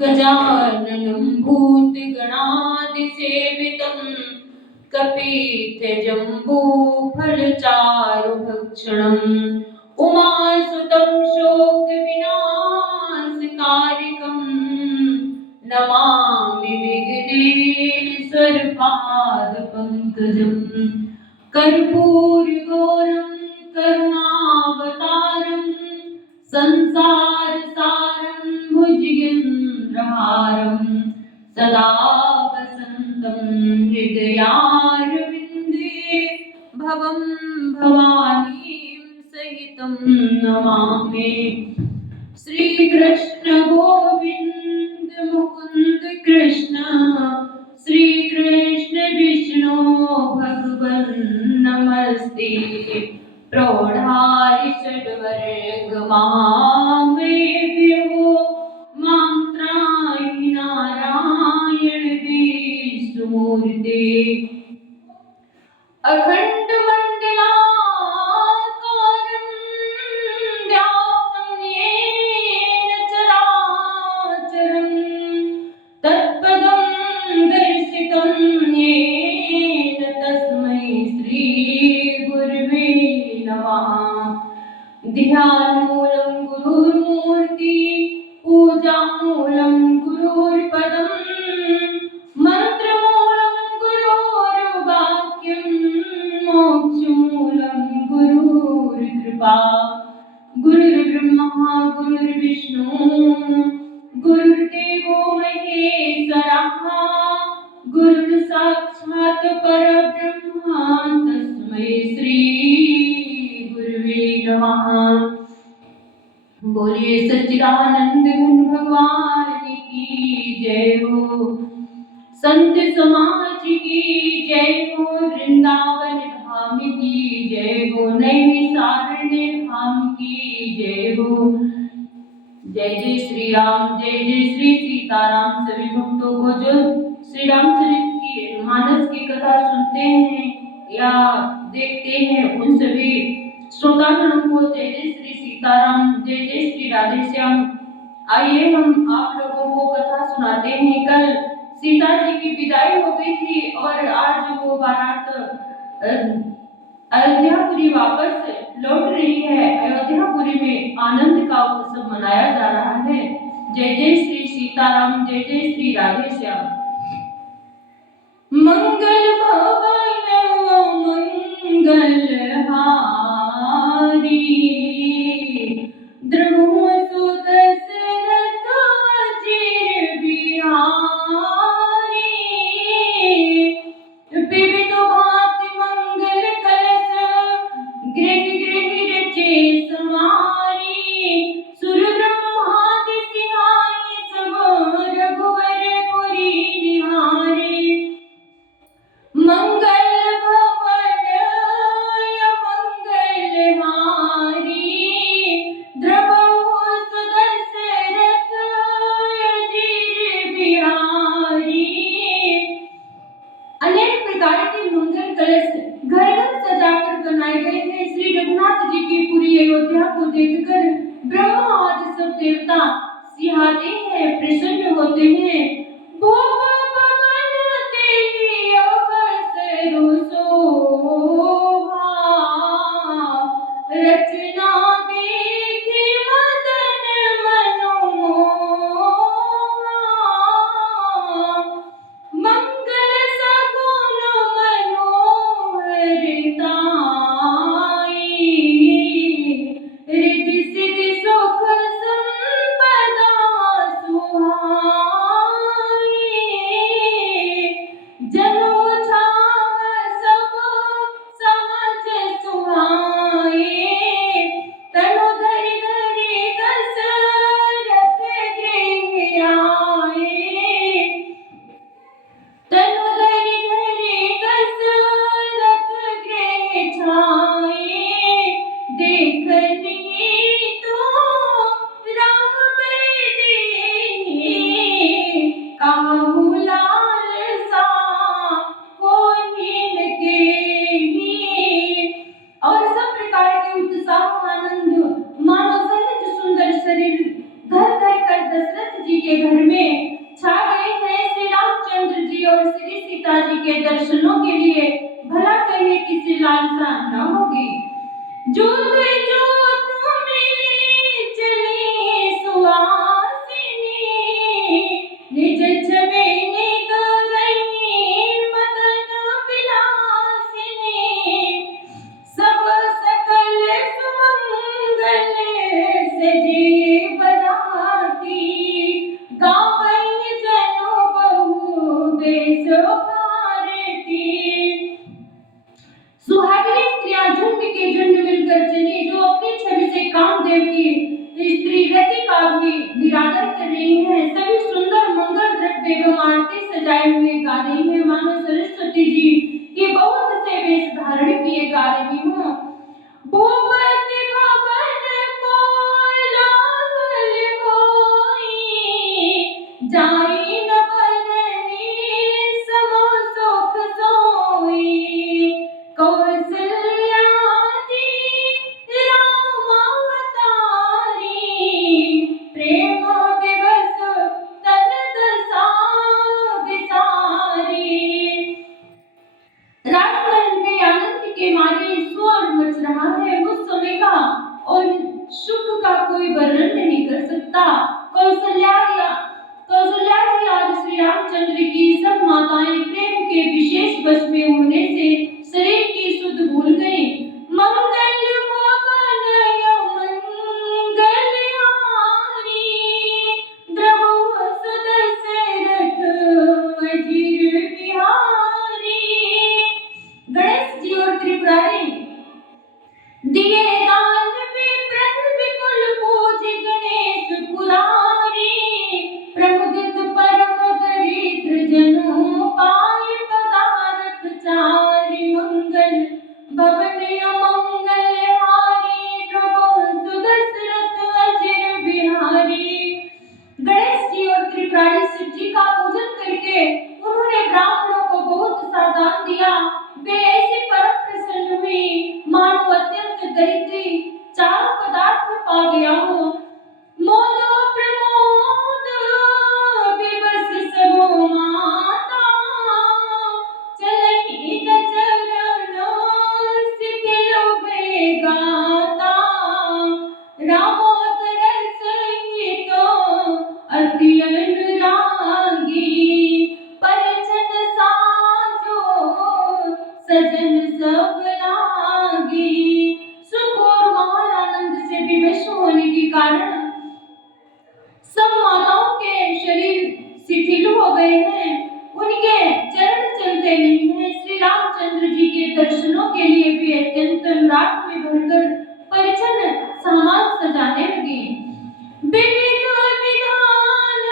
गजाननं भूतगणादिसेवितं कपित्थजम्बूफलचारुभक्षणम् उमासुतं शोकविनाशकारिकम् नमामि विघ्नेश्वरपादपङ्कजम् कर्पूरगौरं करुणावतारं संसारसारं भुजगेन्द्रहारं सदा वसन्तं हृदयारविन्दे भवं भवानीं सहितं नमामि। श्री कृष्ण गोविंद मुकुंद कृष्ण श्री कृष्ण विष्णु भगवन् नमस्ते प्रौढ़ारि षड्वर्ग महामेभ्यो मंत्राहि नारायण विष्णुमूर्ते अखंड मंडलाकारं व्याप्तं येन चराचरं तत्पदं दर्शितं येन तस्मै श्री गुरवे नमः। ध्यानमूलं गुरुर्मूर्ति पूजामूलं गुरुर्पदं मंत्रमूलं गुरुर्वाक्यं मोक्षमूलं गुरुर्कृपा। गुरुर्ब्रह्मा गुरुर्विष्णु गुरुर्देवो महेश्वरः गुरुर्साक्षात् परब्रह्म तस्मै श्री गुरुवे नमः। बोलिए सच्चिदानंद घन भगवान की जय हो, संत समाज की जय हो, वृंदावन धाम की जय हो, नैमिषारण्य धाम की जय हो। जय जय श्री राम, जय जय श्री सीताराम। सभी भक्तों को जो श्री रामचरित की मानस की कथा सुनते हैं या देखते हैं उन सभी श्रोतागणों को जय जय श्री सीताराम, जय जय श्री राधे श्याम। आइए हम आप लोगों को कथा सुनाते हैं। कल सीता जी की विदाई हो गई थी और आज वो बारात अयोध्यापुरी वापस लौट रही है। अयोध्यापुरी में आनंद का उत्सव मनाया जा रहा है। जय जय श्री सीताराम, जय जय श्री राधे श्याम। मंगल भवन मंगलहारी ध्रुव सुत दशरथ अजिर बिहारी विविध भांति मंगल कलश गृह गृह रचे समारी सुर ब्रह्मादि सिहाई सब रघुवर पुरी निहारी। मंगल भवन मंगलहारी द्रवहु सुदशरथ अजिर बिहारी। अनेक प्रकार के मंगल कलश घर घर सजाकर बनाए गए हैं। श्री रघुनाथ जी की पूरी अयोध्या को देखकर ब्रह्मा आदि सब देवता सिहाते हैं, प्रसन्न होते हैं। भोग पवन तेहि अवसरु शोभा रचना देखि मदन मनोमोहा। मंगल सगुन मनोहरताई रिद्धि सिद्धि सुख संपदा सुहाई। जनु छाव सब सहज सुहाए तनु धरि धरि दशरथ गृह आए। तनु धरि धरि दशरथ गृह छाए देखनी तो राम बेदी काहू लाल सा कोहिन के ही। और सब प्रकार के उत्साह आनंद मानो सहज सुंदर शरीर धर धर कर दशरथ जी के घर में सजाए हुए गा रही है, मानो सरस्वती जी ये बहुत से वेश धारण किए गा रही हूँ। भूपति भवन को लाल होई, जाई न बरनी समो सुख सोई। कौसल्या जी राम अवतारी, प्रेम विवश तन दशा बिसारी। राजमहल में आनंद के मारे शोर मच रहा है उस समय का, और सुख का कोई वर्णन नहीं कर सकता। कौशल्या जी आज श्री रामचंद्र की सब माताएं प्रेम के विशेष वश में होने से शरीर की सुध भूल गई। मंगल भवन मंगल हारी, द्रवहु सुदशरथ अजिर बिहारी। गणेश जी और त्रिपुरारी दिए दान में प्रभु विपुल पूज गणेश पुरारी। प्रमुदित परम दरिद्र जनु पाए पदारथ चारि। मंगल भवन अमंगल हारी, द्रवहु सुदशरथ अजिर बिहारी। गणेश जी और त्रिपुरारी शिव जी का पूजन करके उन्होंने ब्राह्मणों को बहुत सा दान दिया। वे ऐसे परम प्रसन्न हुई मानो अत्यंत दरिद्री चारों पदार्थ पा गया हो। मोदो प्रमोद विवश सबो माता, चलहि न चरण शिथिल बेगाता। रामोदर सहित अति अनुरागी, परिजन साजो सजन सब लागी। सुख और महान आनंद से विवश होने के कारण सब माताओं के शरीर शिथिल हो गए हैं, उनके चरण चलते नहीं हैं। श्री रामचंद्र जी के दर्शनों के लिए भी अत्यंत अनुराग में भरकर परिजन सामान सजाने लगे। विविध विधान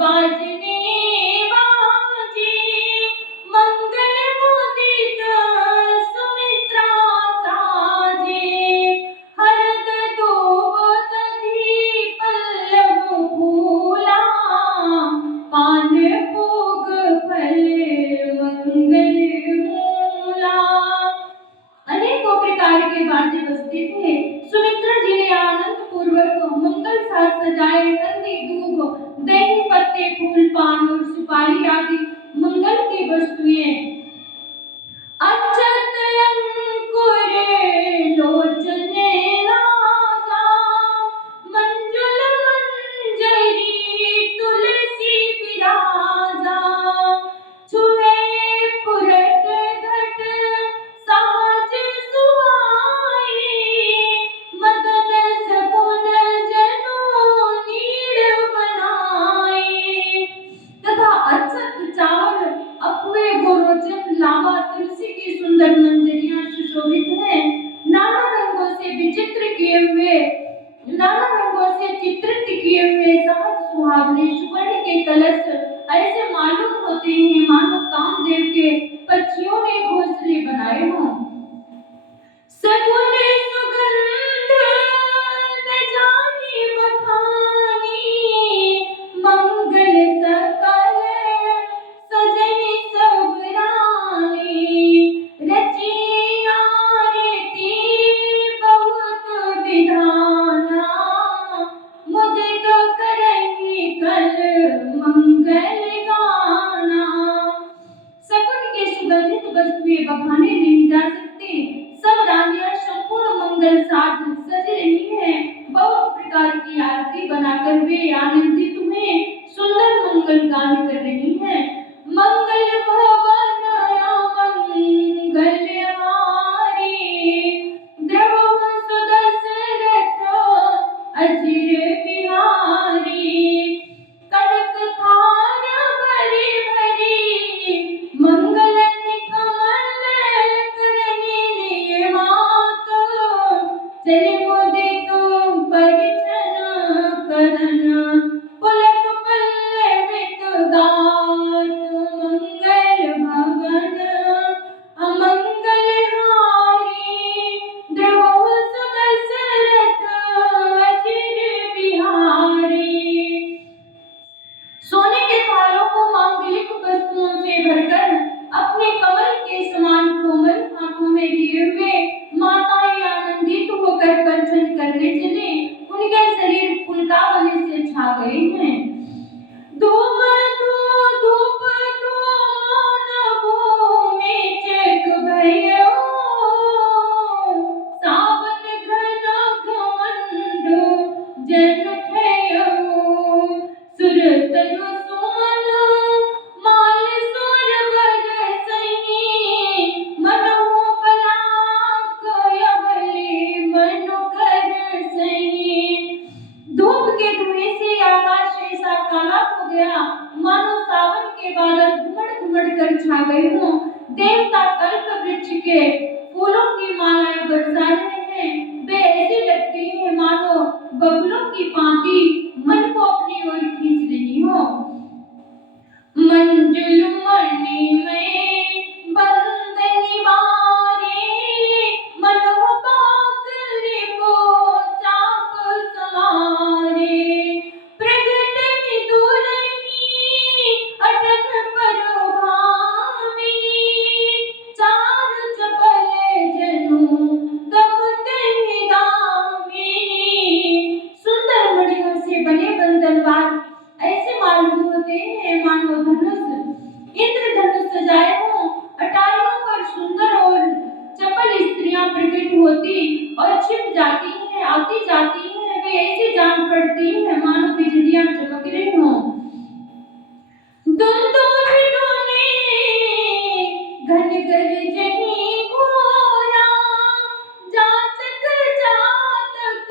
बाजने बाजे, मंगल मुदित सुमित्रा साजे। हरद दूब दधि पल्लव फूला, पान भोग फल मंगल मूला। अनेकों प्रकार के बाजे बजते थे। सुमित्रा जी ने आनंद पूर्वक मंगल साज सजाए। हल्दी दूब दही पत्ते फूल पान और सुपारी आदि मंगल की वस्तुएं। अक्षत अंकुर लोचन राजा, मंजुल मंजरी तुलसी विराजा। छुए पुरट घट सहज सुहाई, मदन सगुन जनु नीड़ बनाई। तथा अक्षत चावल अफवे गोरोचन लावा तुलसी की सुंदर मंजरियां सुशोभित हैं। नाना रंगों से चित्रित किए हुए सहज सुहावने सुवर्ण के कलश ऐसे मालूम होते हैं मानो कामदेव के पक्षियों ने घोंसले बनाए हों। सगुन सुगंध न जाने बखानी, मंगल सकल सजनि सब रानी। रची आरती बहुत विधाना, मुदित करहि कल मंगल गाना। सगुन के सुगंधित वस्तुएं बखाने नहीं जा सकती। सब रानियां संपूर्ण मंगल साज सज रही हैं। बहुत प्रकार की आरती बनाकर वे आनंदित हुए सुंदर मंगल गान कर रही हैं। मंगल भवन मंगल हारी, द्रवहु सुदशरथ अजिर बिहारी। कनक थार भरी भरी, मंगल कमल करने लिए मात। चले मुदित परिजन करन, पुलक पल्लवित गात। गया, मानो सावन के बादल घुमड़ घुमड़ कर छा गए हों। देवता कल्प वृक्ष के फूलों की मालाएं बरसा रहे हैं। वे ऐसे लगते हैं मानो बबलों की भांति मन को अपनी ओर खींच रही हो। मंजुल मणि में बंदनी बारे, मनोह पाकरे को चाप समारे। प्रगटनि दुलही अटक परभामिनी, चारु चपल जनु तब कहि दामिनी। सुंदर मणियों से बने बंधनवार ऐसे मालूम होते हैं मानो धनुष, इंद्रधनुष सजाए हों। अटारियों पर सुंदर और चपल स्त्रियां प्रकट होती और छिप जाती हैं, आती जाती हैं। वे ऐसे जान पड़ती हैं मानो बिजलियां चमक रही हों। दुंदुभियों घन गर्जनी घोरा, जाचक जातक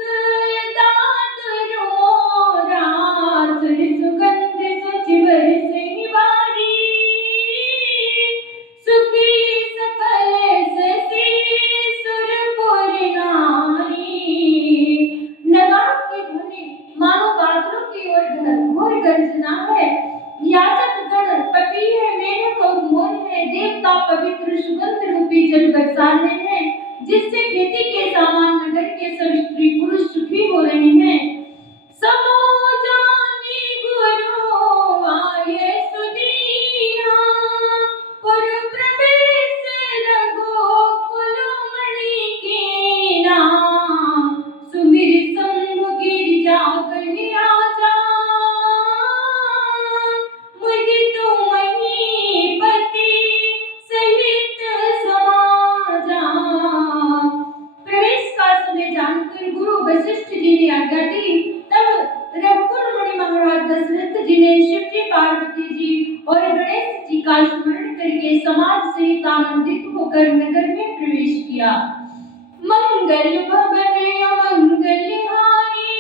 दातर मोरा। सुर सुगंध सुचिवर सिंह बारी, सुखी सकल ससी सुरपुर नारी। नगाड़ की ध्वनि मानो बादलों की ओर घोर गर्जना है। याचक गण पपीहे मेढक और मोर है। देवता पवित्र सुगंध रूपी जल बरसा रहे हैं, जिससे खेती के सामान नगर के सब स्त्री पुरुष सुखी हो रहे हैं। समो जानी गुरु आये सुदीना, पुर प्रवेश रघुकुल मणि कीना। सुमिर शंभु गिरिजा गणि राजा, मुदित महीपति सहित समाजा। प्रवेश का समय जानकर गुरु वशिष्ठ जी ने आज्ञा दी। तब रघुकुल मुनि महाराज दशरथ जी ने शिव जी, पार्वती जी और गणेश जी का स्मरण करके समाज सहित आनंदित होकर नगर में प्रवेश किया। मंगल भवन अमंगल हारी,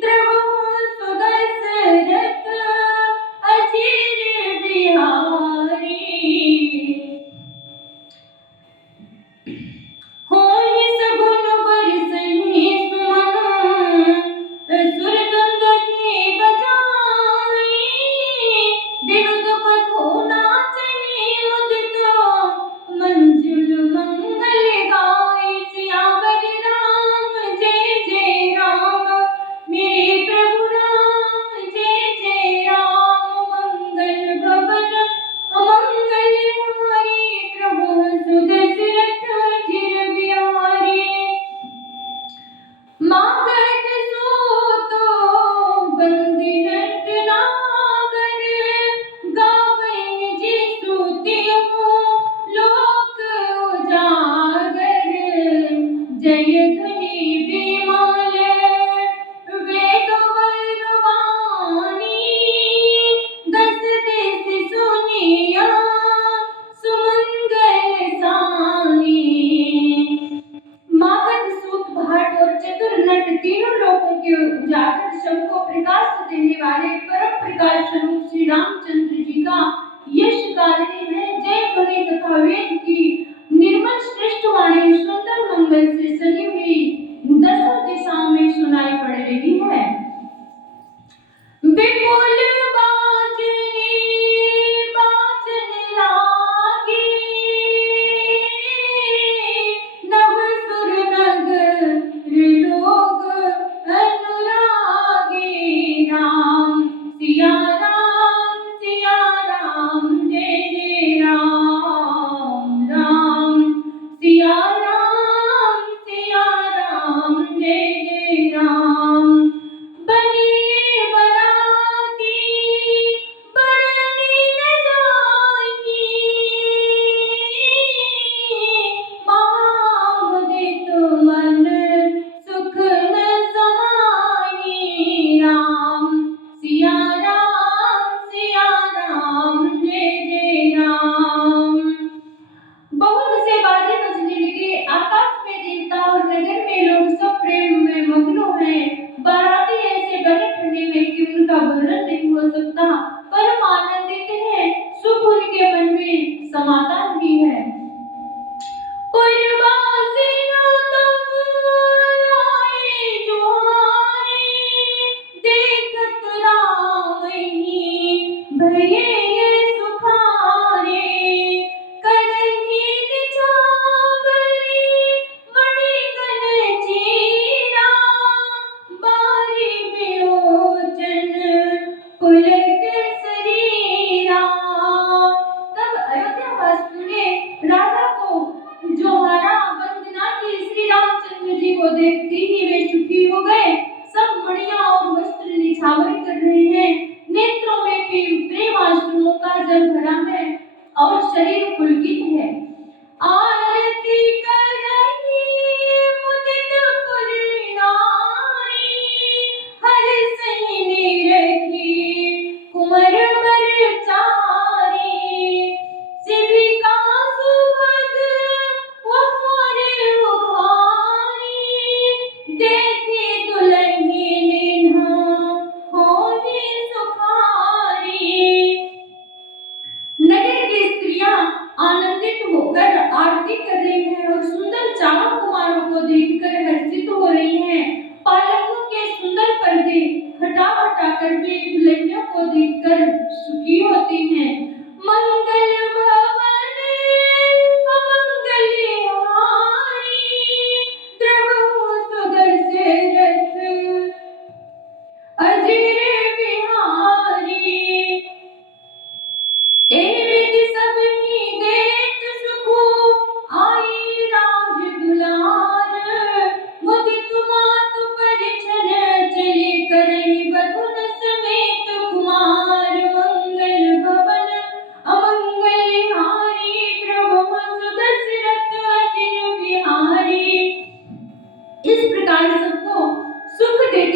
द्रवहु सुदशरथ अचिर बिहारी। होई सगुन बरसहि सुमन, सुर दुंदुभि बजाई। विविध बधु नाचहि मुदित, मंजुल मंगल गाई। सियावर राम जय जय राम, मेरे प्रभु राम जय जय राम। मंगल भवन अमंगल हारी, प्रभु सुदशरथ अचिर बिहारी। मागध सूतो बंदी नटनागर, गावै जी स्तुतिहु लोक उजागर। जय धुनि बिमल वेद बलवानी, दस दिस सुनिया सुमंगल सानी। मागध सूत भाट और चतुर नट तीनों लोगों के उजागर सबको प्रकाश देने वाले परम प्रकाश स्वरूप श्री रामचंद्र जी का यश गा रहे हैं। जय ध्वनि तथा वेद की निर्मल श्रेष्ठ वाणी सुंदर मंगल से सजी हुई दसों दिशाओं में सुनाई पड़ रही है। विपुल बाजनी बाजने लागी, नव सुर नगर लोग अनुरागी। राम सिया राम जय जय राम, राम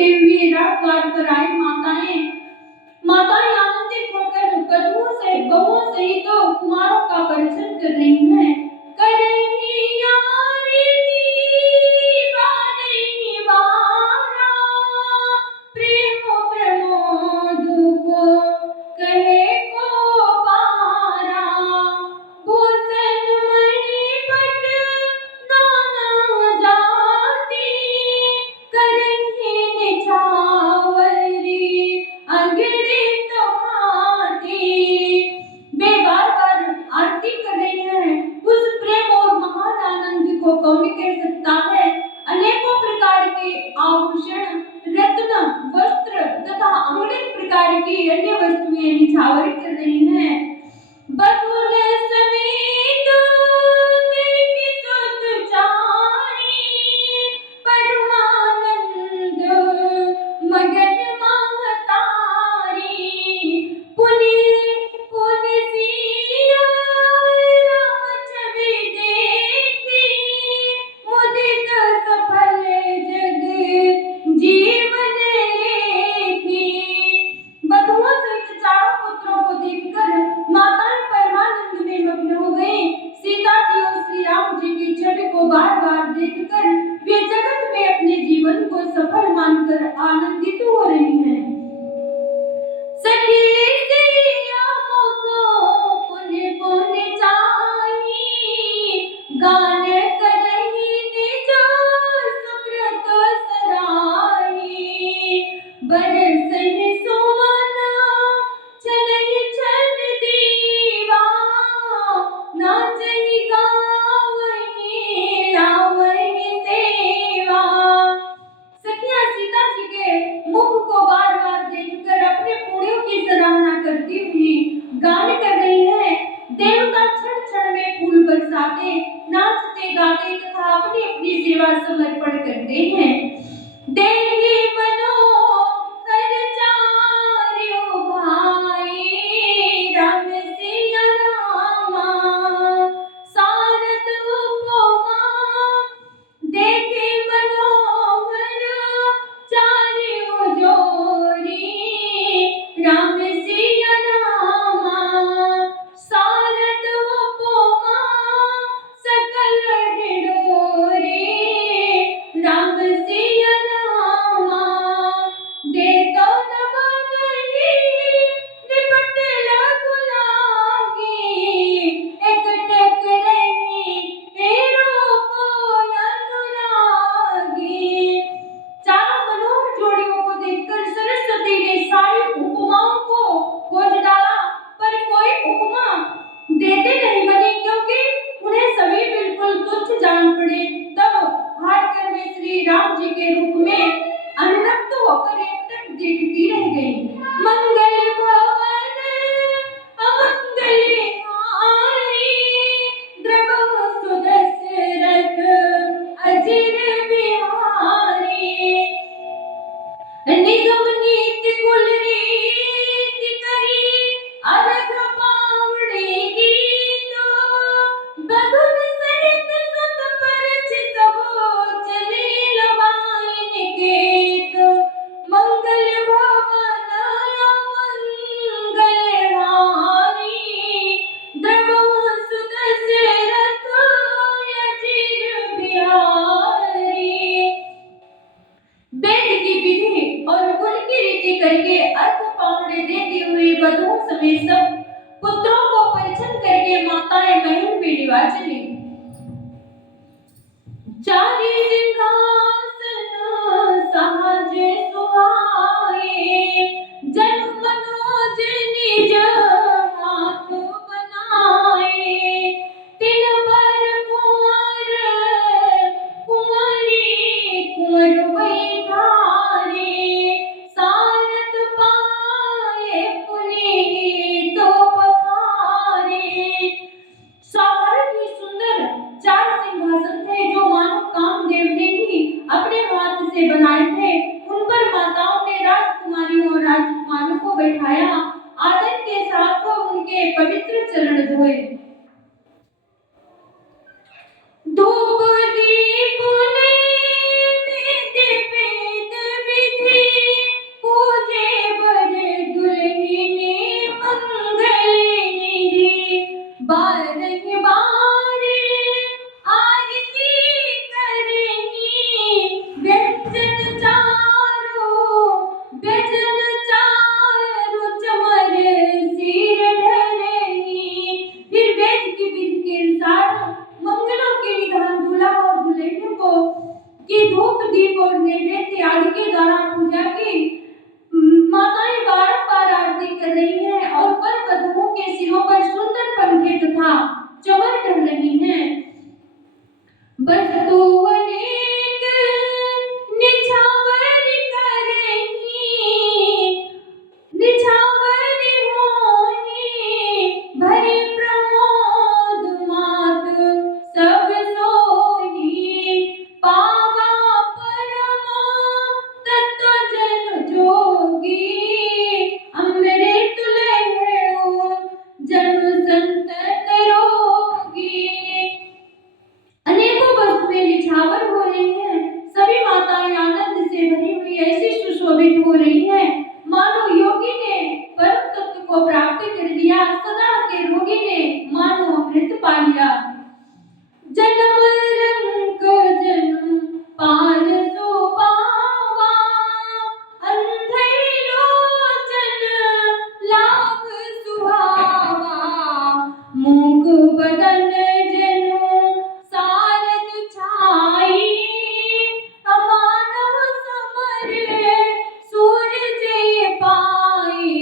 करते हुए राजद्वार पर आई माताएं आनंदित होकर बहुओं सहित तो कुमारों का परिचय कर रही हैं। कौन कह सकता है। अनेकों प्रकार के आभूषण, रत्न, वस्त्र तथा अगणित प्रकार की अन्य वस्तुएं निछावर कर रही हैं। बतुल समेत देखी सुत चारी, परमानंद मगन महतारी। पुनि सिया राम छवि देखी, मुदित सफल जग जीवन लेखी। बधुओं सहित चारों पुत्रों को देखकर माताएं परमानंद में मग्न हो गईं। सीता जी और श्री राम जी की छवि को बार बार देखकर वे जगत में अपने जीवन को सफल मानकर आनंदित हो रही हैं। सखी गान करही निज सुकृत सराही, बरसहि सुमन छनहि छन दीवा, नाचहि गावहि लावहि सेवा। सखियां सीता जी के मुख को बार बार देखकर अपने पुण्यों की सराहना करती हुई गान कर रही है। देवता क्षण क्षण में फूल बरसाते, नाचते गाते तथा अपनी अपनी सेवा समर्पण करते हैं। देवी मनोहर चार्यो भाई, राम सिया रामा, सारथ उपमा। देखे मनोहर चार्यो जोरी, राम सिया रामा, सारथ उपमा सकल निडोरी। राम सिया रामा, देतो न बनहि निपट लघु लागी, एकटक रही रूप अनुरागी। चारों मनोहर जोड़ियों को देखकर सरस्वती ने सारी उपमाओं को खोज डाला, पर कोई उपमा देते नहीं बनी, क्योंकि उन्हें सभी बिल्कुल तुच्छ जान पड़े। तब हाटकर में श्री राम जी के रूप में अनुरक्त होकर एकटक देखती रह गई। मंगल भवन अमंगल हारी, द्रवहु सुदशरथ अजिर बिहारी। निगम नीति कुल रीति करी, अर्घ पावड़ी गीत, बधुन सहित सुत परिचित हो चले लवाइन केत। मंगल भवन अमंगल हारी, द्रवहु सुदशरथ अजिर बिहारी। वेद की विधि और कुल की रीति करके अर्घ पावड़े देते हुए वधुओं समेत सब पुत्रों को परिछन करके माताएं महल में निवास चली। चारि सिंहासन सहज सुहाए, जन मनोज निज हाथ बनाए। तिन बर कुंवर कुंवरी कुंवर बैठारे, सारथ पाए पुनीत पखारे। सारथ ही सुंदर 4 सिंहासन थे, जो मानो कामदेव ने ही अपने हाथ से बनाए थे। पूजा की। माताएं बारंबार आरती कर रही हैं और वर वधुओं के सिरों पर सुंदर पंखे तथा चमर कर रही हैं। बस तू अनेक निछावर करेंगी, निछावर होई भरी प्रमोद मात सब सोई। पावा परमा तत्व जन जोगी, अमृत लहु जनु संत तरोगी। अनेकों वस्तुएं निछावर हो रही हैं, सभी माताएं आनंद से भरी हुई ऐसी सुशोभित हो रही हैं मानो योगी ने परम तत्व को प्राप्त कर लिया, सदा के रोगी ने मानो अमृत पा लिया। जन्म रंग जन्म पार सो पावा, अंधे लोचन लाभ सुहावा। मूक बदन जनु सारद छाई, अमानव समर सूरज पाई।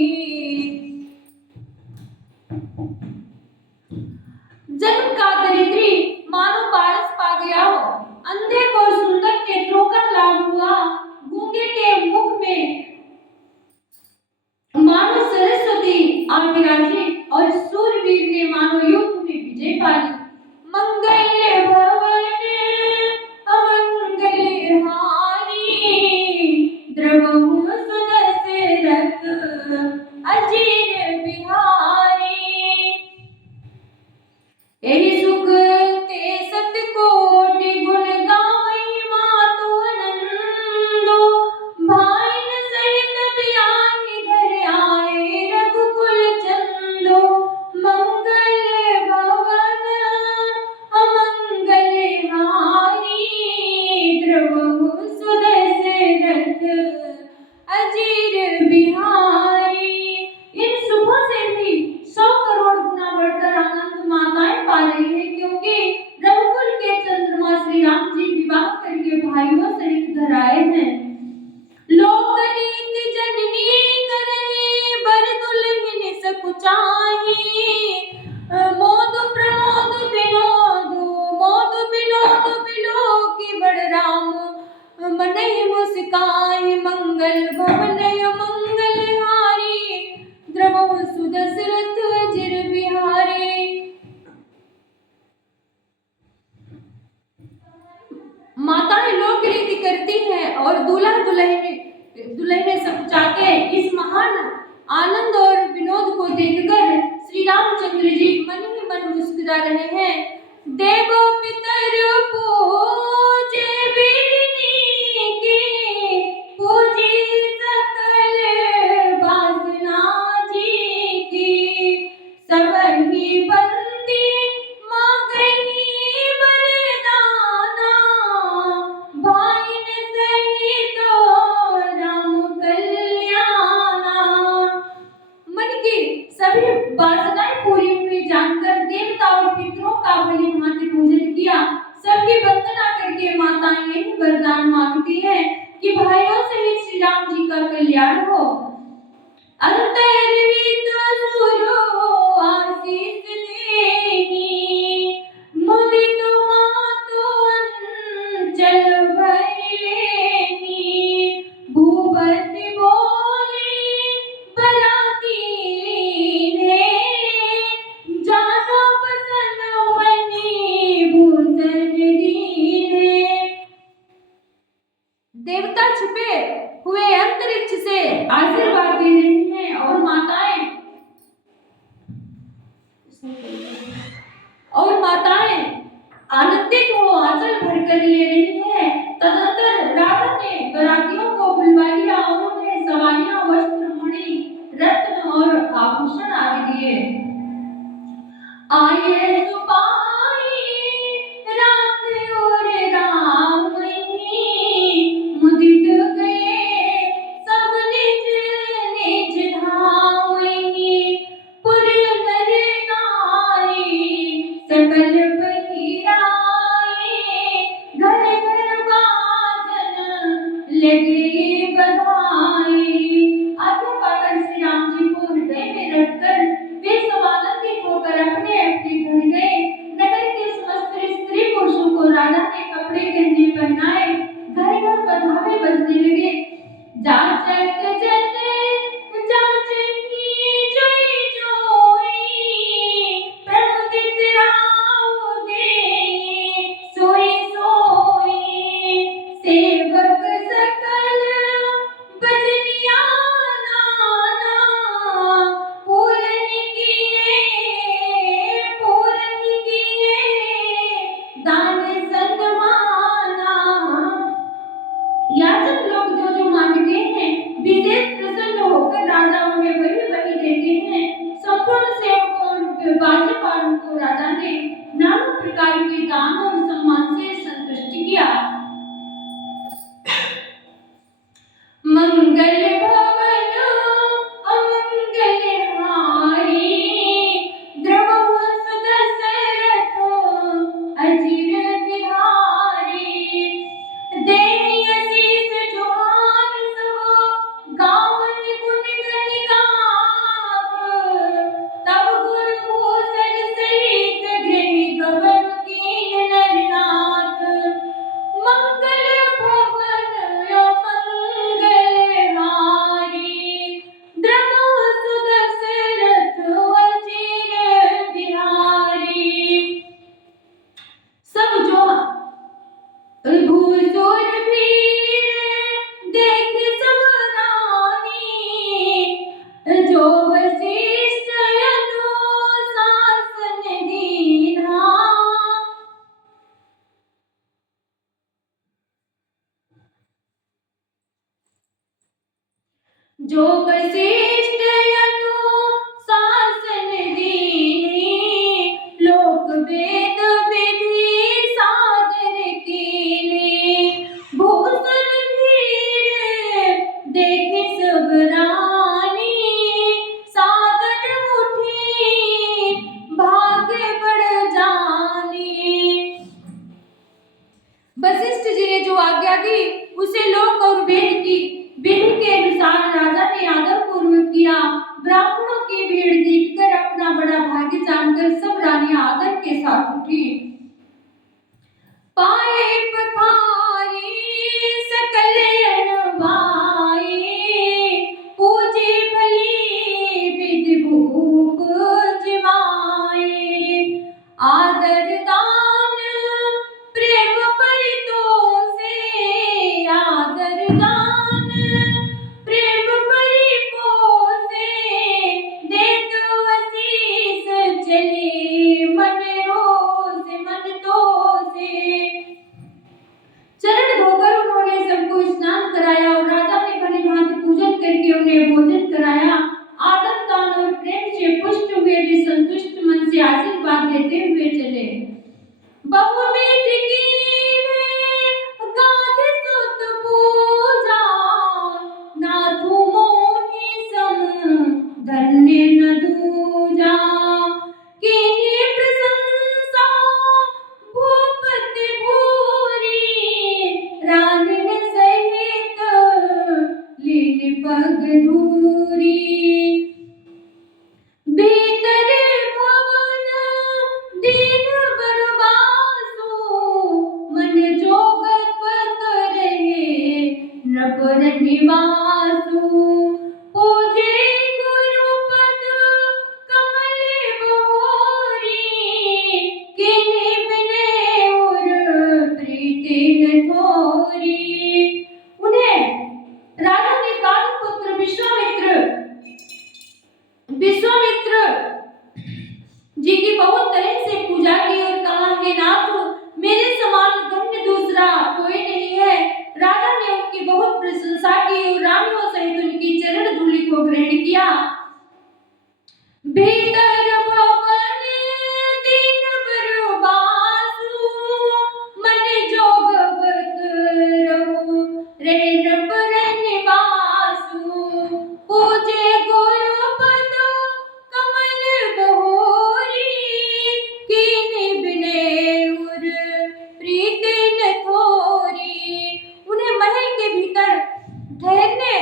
जन्म का दरिद्री मानो पारस पा गया हो, अंधे को सुंदर नेत्रों का लाभ हुआ, गूंगे के मुख में मानो सरस्वती आ विराजी और सूरवीर ने मानो युद्ध में विजय पा ली। मंगल भवन अमंगल हारी, द्रवहु सुदशरथ अजीर बिहारी। एहि सुख ते सतकोटि गुण गावई मातु आनंदो, भाइन सहित बियाहि घर आए रघुकुल चंदो। मंगल भवन अमंगल हारी, द्रवहु सुदशरथ अजीर बिहारी। इन सुखों से भी 100 करोड़ गुना बढ़कर आनंद माताएं पा रही है, क्योंकि रघुकुल के चंद्रमा श्री राम जी विवाह करके भाइयों सहित घर आए हैं। लोक रीति जननी करई बर दुल्हन सकुचाई, मोद प्रमोद विनोद मोद विनोद बिलो की बड़ राम मनहि मुस्काई। मंगल भवन मंगल हारी, द्रवहु सुदशरथ अजीर बिहारी। माताएं लोक रीति करती हैं और दूल्हा दुल्हन सब चाहते। इस महान आनंद और विनोद को देखकर श्री रामचंद्र जी मन ही मन मुस्कुरा रहे हैं। देवो पितर पूजे बिरनी की, पूजी सकल वासना जी की। सबहि बंदी मांगई वरदाना, भाइन सहित राम कल्याणा। मन की सभी वासनाएं पूरी हुई जानकर देवता और पितरों का भली भांति पूजन किया। सबकी वंदना करके माताएं यही वरदान मांगती है कि भाइयों सहित श्री राम जी का कल्याण हो। अंतर्हित सुरो आशीष देहि, मुदित मातु अंचल भरि लेहि। भूपति बोले बराती लीने, जानो बसन मणि भूषण दीने। देवता छिपे हुए अंतरिक्ष से आशीर्वाद दे रही हैं और माताएं आनंदित हो आंचल भरकर ले रही हैं। तदंतर राजा ने बरातियों को बुलवा लिया और उन्हें सवारियां, वस्त्र, मणि, रत्न और आभूषण आदि दिए। आये सुपाई रात और रामई, मुदित गए सब निज निज धामई। पुर नर नारी सकल बहिराए, घर घर याचक जन जाचकी जोई जोई, प्रमुदित राव देई सोई सोई। सेवक सकल भजनिया नाना, पूरन किए दान सन्माना। याचक लोग जो जो मांगते हैं, विशेष प्रसन्न होकर राजा उन्हें वही वही देते हैं। संपूर्ण सेवकों बाजेपारों को राजा ने नाना प्रकार के दान और सम्मान से संतुष्ट किया। मंगल भवन अमंगल हारी, द्रवहु सुदशरथ अजिर बिहारी। देहि असीस जोहार सब, गावन गुण गति गाप। तब गुर भूषण सहित गृह गवन कीन नरनाथ। मंगल भवन अमंगल हारी, द्रवहु सुदशरथ अजिर बिहारी। सब जो भूसुर वीर देख सब रानी, जो वशिष्ठ अनुशासन दीन्हा। जो वशिष्ठ अनुशासन दीन्हे, लोक वेद विधि सादर कीन्हे। भूसुर वीर देख सब रानी, सादर उठी भाग्य बढ़ जानी। वशिष्ठ जी ने जो आज्ञा दी उसे लोक और वेद की विधि के अनुसार राजा ने आदर पूर्वक किया। ब्राह्मणों की भीड़ देखकर अपना बड़ा भाग्य जानकर सब रानियां आदर के साथ उठी। पाए पखारी सकल अनभाई, पूजे भली विधि भूप जिमाए। आदर दान प्रेम परितोषे, आदर दान प्रेम परिपोषे। देत असीस चले मन रोषे मन तोषे। चरण धोकर उन्होंने सबको स्नान कराया और राजा ने भली भांति पूजन करके उन्हें भोजन कराया। आदर दान और प्रेम से पुष्ट हुए वे संतुष्ट मन से आशीर्वाद देते हुए चले। बहुविध कीन्हे गाध सुत पूजा, नाथु मोहि सम धन्य न दूजा। कीन्हे प्रशंसा भूपति भूरी, रानिन सहित लीन पग धूरी। भीतर भवन दीन बरबासु, मन जोगत पत रहे नृपर निवासु। पूजे गुरुपद कमल बहोरी, कीन्हे बिने उर प्रीति न थोरी। उन्हें राजा ने गाध पुत्र विश्वामित्र जी की बहुत तरह से पूजा की और कहा, हे नाथ, मेरे समान धन्य दूसरा कोई नहीं है। राजा ने उनकी बहुत प्रशंसा की और रानियों सहित उनकी चरण धूलि को ग्रहण किया। भीतर भवन दीन बरबासु, मन जोगवत रहु रेन पर निवासु। पूजे गुरुपद कमल बहोरी, कीन्हे बिने उर प्रीति न थोरी। उन्हें महल के भीतर ठहरने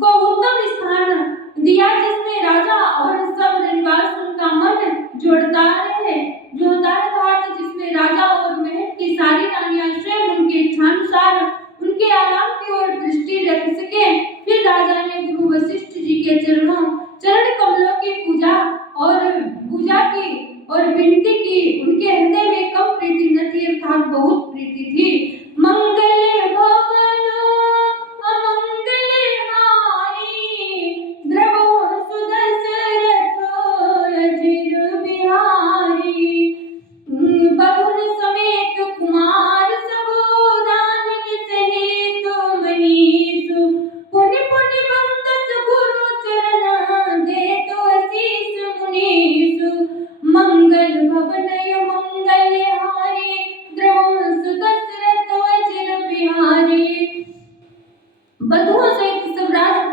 को उत्तम स्थान दिया, जिसमें राजा और सब निवास उनका मन जोड़ता रहे। जो था जिसमें राजा और महल की सारी रानियां स्वयं उनके इच्छानुसार उनके आराम की ओर दृष्टि रख सके।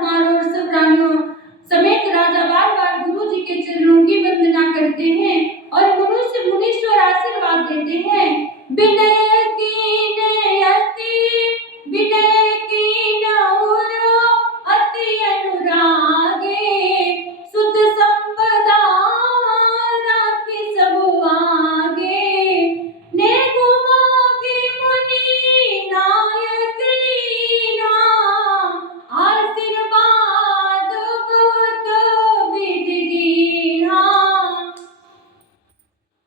राजकुमारों और सब रानियों समेत राजा बार बार गुरु जी के चरणों की वंदना करते हैं और मनुष्य मुनीश्वर आशीर्वाद देते हैं। विनय कीन और अति अनुरागे सुत संपदा राखी सब आगे ने गुमागे मुनि नायक लीना आशीर्वाद बहुत विधि दीना।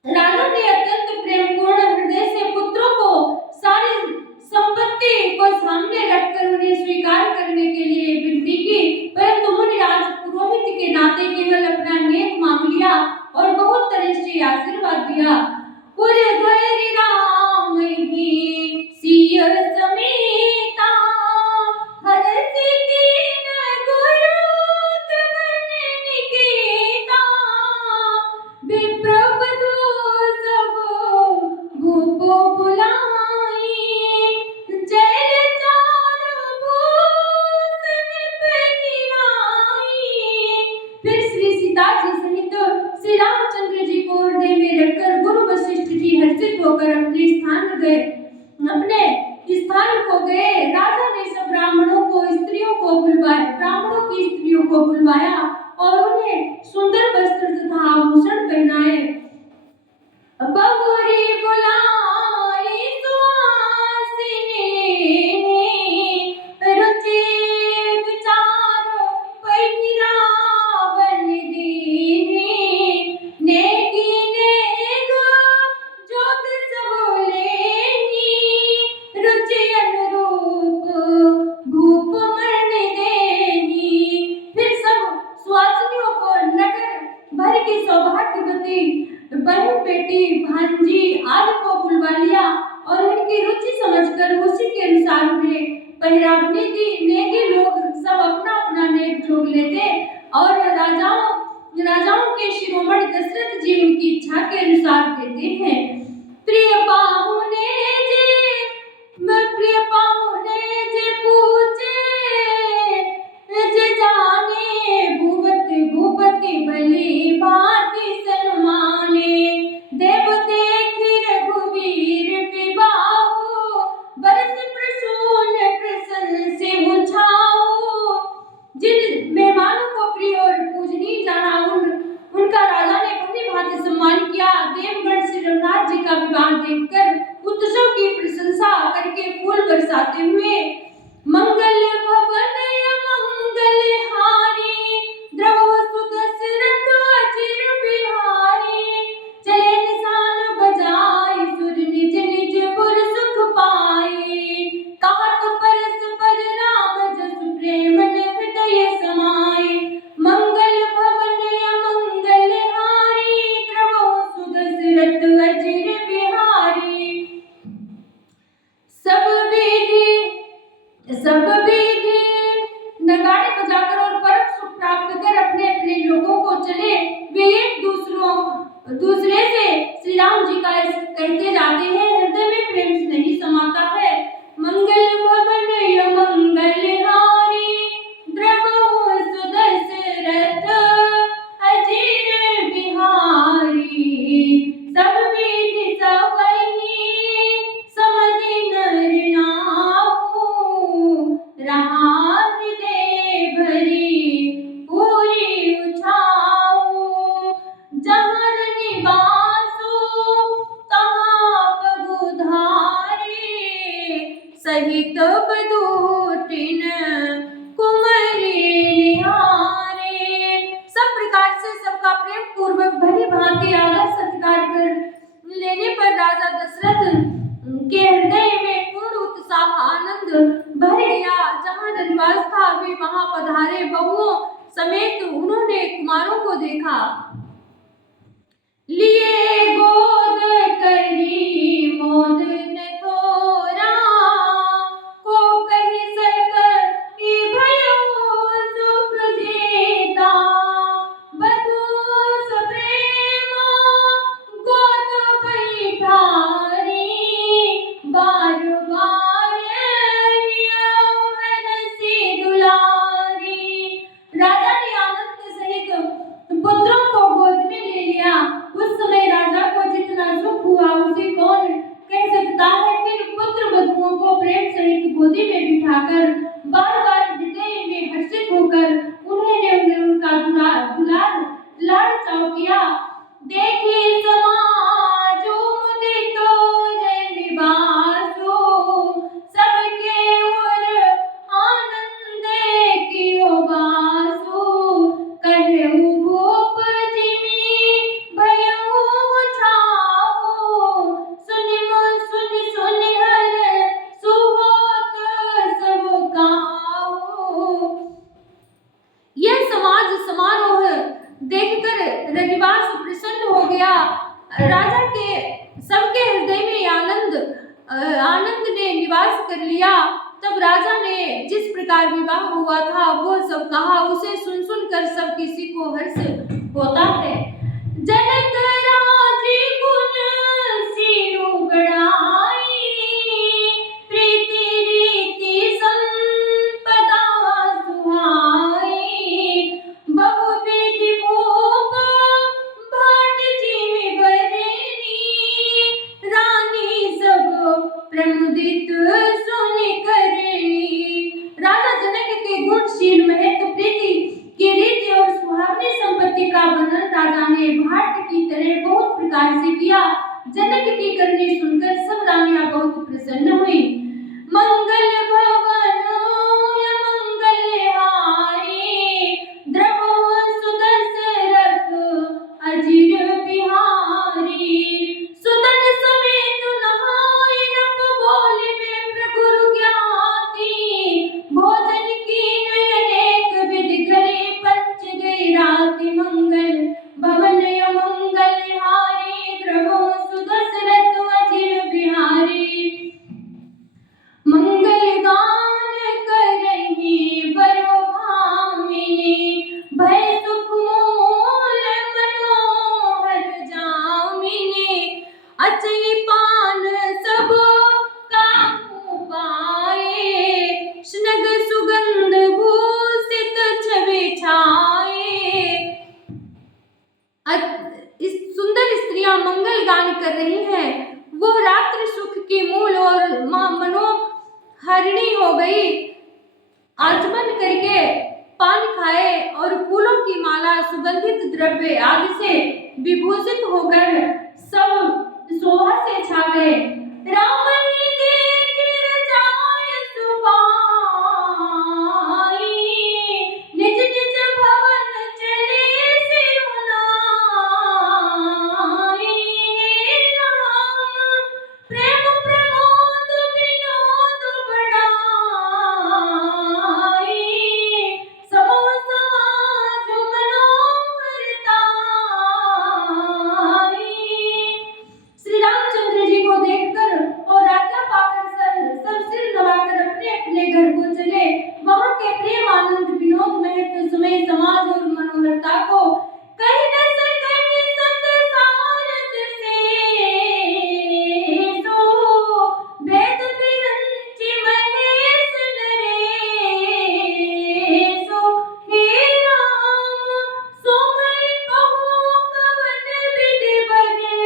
राजा ने अत्यंत प्रेमपूर्ण हृदय से पुत्रों को सारी संपत्ति को सामने रखकर उन्हें स्वीकार करने के लिए विनती की, परंतु मुनिराज पुरोहित के नाते केवल अपना नेक मांग लिया और बहुत तरह से आशीर्वाद दिया। उदयरि राम ही सिय समेता हरषि कीन गुरु तवन निकेता विप्रबधु सब भूप बुलाई जय चारु भूषण पहिराई। फिर श्री सीता जी सहित श्री रामचंद्र जी को हृदय में रखकर गुरु वशिष्ठ जी हर्षित होकर अपने स्थान को गए। राजा ने सब ब्राह्मणों की स्त्रियों को बुलवाया और उन्हें सुंदर वस्त्र तथा आभूषण पहनाए। बहुरी बुलाई सुहासिनी रुचि विचार पहिरावन दीनी नेगी नेग जोग सब लेनी रुचि अनुरूप भूप मरण देनी। फिर सब सुहासिनियों को नगर भर की सौभाग्यवती बहन बेटी भांजी आदि को बुलवा लिया और उनकी रुचि समझकर उसी के अनुसार उन्हें पहिरावनी दी। नेगी लोग सब अपना अपना नेक जोग लेते और राजाओं के शिरोमणि दशरथ जी उनकी इच्छा के अनुसार देते हैं। प्रिय पाहुने जे पूछे जे जाने भूपति भली भांति सन्माने देव देखि रघुवीर विबाहु बरस प्रसून प्रसन्न से उछाओ। जिन मेहमानों को प्रिय और पूजनीय जाना उनका राजा ने भली भांति सम्मान किया। देवगण श्री रघुनाथ जी का विवाह देखकर उत्सव की प्रशंसा करके फूल बरसाते हुए मंगल भवन मंगल हारी द्रव सुदशरथ अचिर बिहारी चले निशान बजाई सुर निज निज पुर सुख पाई कहत परस्पर राम जसु प्रेम हृदय समाई मंगल भवन मंगल हारी द्रव सुदशरथ अचिर बिहारी। सब विधि नगाड़े बजाकर और परम सुख प्राप्त कर अपने अपने लोगों को चले। वे एक दूसरे से श्री राम जी का कहते जाते हैं, हृदय में प्रेम नहीं समाता है। मंगल भवन मंगल हारी द्रव सुदशरथ अचिर बिहारी सब विधि सबहि समधि नर नाहु रहा हृदय भरी पूरी उछाऊ जहाँ निवासो तहाँ पगुधारे सहित बधूटिन कुंवरी निहारे। सब प्रकार से सबका प्रेम पूर्वक भली भांति आदर सत्कार कर लेने पर राजा दशरथ के हृदय में पूर्ण उत्साह आनंद भर गया। जहाँ निवास था वे वहां पधारे। बहुओं समेत उन्होंने कुमारों को देखा। लिए गोद करी मोद न थोरा को कहि सक कि भयो सुख जेता बधू सप्रेम गोद बैठारी बार बार हरसि दुलारी राजा के सबके हृदय में आनंद ने निवास कर लिया। तब राजा ने जिस प्रकार विवाह हुआ था वो सब कहा। उसे सुन सुनकर सब किसी को हर्ष होता है। जनक राजी गुण सीनु बढ़ाई, प्रीति रीति संपदा सुहाई, बहुविधि भोग भाट जिमि बरनी, रानी सब प्रमुदित सुनि करनी। राजा जनक के गुणशील महत्व, प्रीति की रीति और सुहावनी संपत्ति का वर्णन राजा ने भाट की तरह बहुत प्रकार से किया। जनक की करनी सुनकर सब रानियां बहुत प्रसन्न हुई। मंगल भवन मंगल हारी, द्रवो सुदशरथ अजिर बिहारी, सुतन समेत नहाय नभ बोलिबे प्रगुरु ज्ञाति, भोजन कीन अनेक विधि करे पंच गई राति, मंगल भवन मंगल हारी, द्रवो सुदशरथ अजिर बिहारी, मंगल गान करहि बरो भामिनी, भय सुख मूल मनोहर जामिनी, अचई पान सब काहू पाए, स्नग सुगंध भूषित छवि छाए। इस सुंदर स्त्रियां मंगल गान कर रही हैं। वो रात्रि सुख की मूल और मनोहरिणी हो गई। आचमन करके पान खाए और फूलों की माला सुगंधित द्रव्य आदि से विभूषित होकर सब शोभा से छा गए। राम ही देखि रजाय सुबाई, निज निज भवन चले सिरुनाई, राम प्रेम प्रमोद विनोद बढ़ाई, समो समाज मनोहरताई। श्री रामचंद्र जी को देखकर और आज्ञा पाकर सब सिर नवाकर अपने अपने घर को चले। वहां के प्रेम आनंद विनोद महत्व समय समाज और मनोहरता को कहीं न सके संसारद से, सो वेद विरंचि महेश नरेशो, हे राम सो मैं कहूँ कवन विधि बरनी,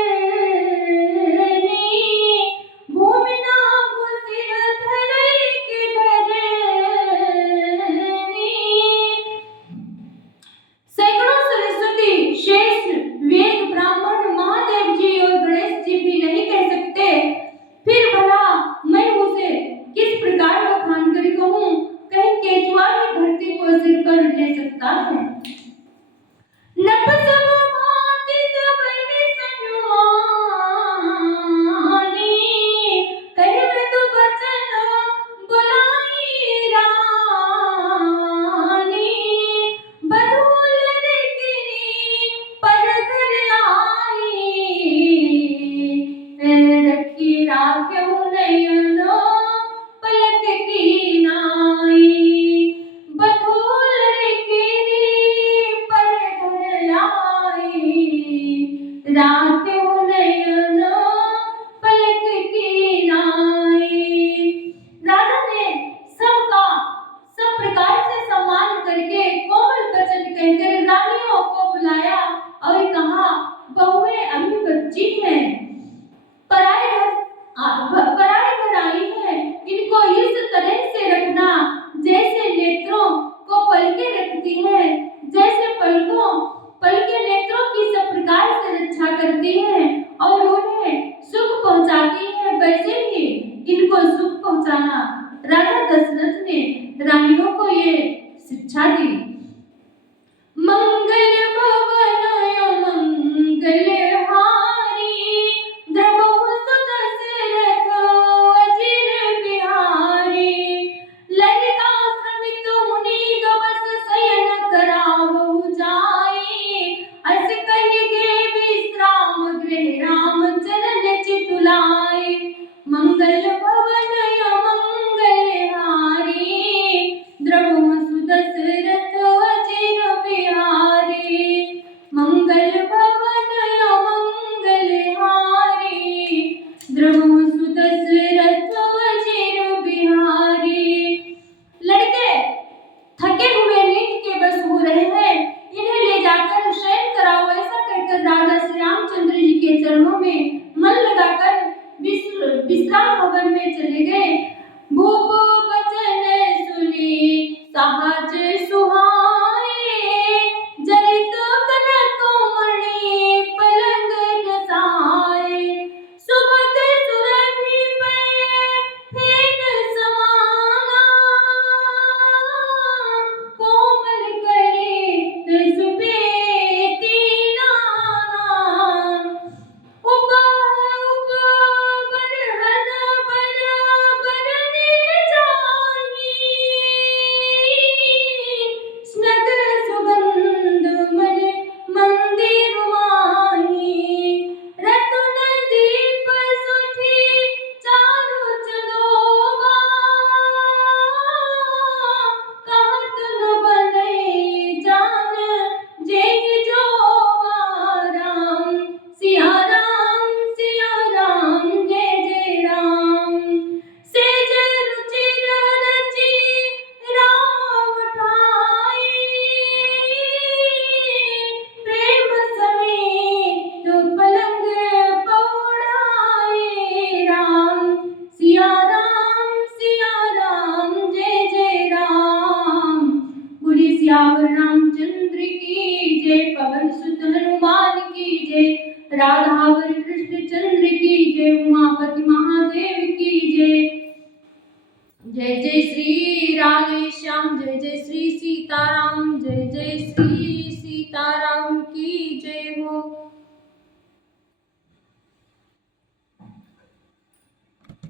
भूमि नागु सिर धरई के धरनी। सैकड़ों सरस्वती, शेष, वेद, ब्राह्मण, महादेव जी और गणेश जी भी नहीं कह सकते, फिर भला मैं उसे किस प्रकार बखान कर कहूँ। कहीं केचुआ भी धरती को सिर पर ले सकता है। नभ सब भांति सबहि सनुमानी, कहि मृदु बचन बुलाई रानी, बधूल रिकिनी पर घर आई, रखी राख्यहु नयन पलक की नाई, बधूल रिकिनी पर घर आई, राख्यहु नयन पलक की नाई। राजा ने सबका सब प्रकार से सम्मान करके कोमल वचन कहकर रानियों को बुलाया और कहा, बहुएं अभी बच्ची हैं, पराए घर आई हैं, इनको इस तरह से रखना जैसे नेत्रों को पलके रखती है, जैसे पलके नेत्रों की सब प्रकार से रक्षा करती है और उन्हें सुख पहुंचाती है, वैसे ही इनको सुख पहुंचाना। राजा दशरथ ने रानियों को ये शिक्षा दी। मंगल भवन मंगल हारी, द्रवहु सुदशरथ अजिर बिहारी, ललिता श्रमित मुनि बस शयन करावहु जाई, अस कहि गे विश्राम गृह राधावर कृष्ण चंद्र की जय, उमापति महादेव की जय। जय जय श्री राधे श्याम, जय जय श्री सीताराम,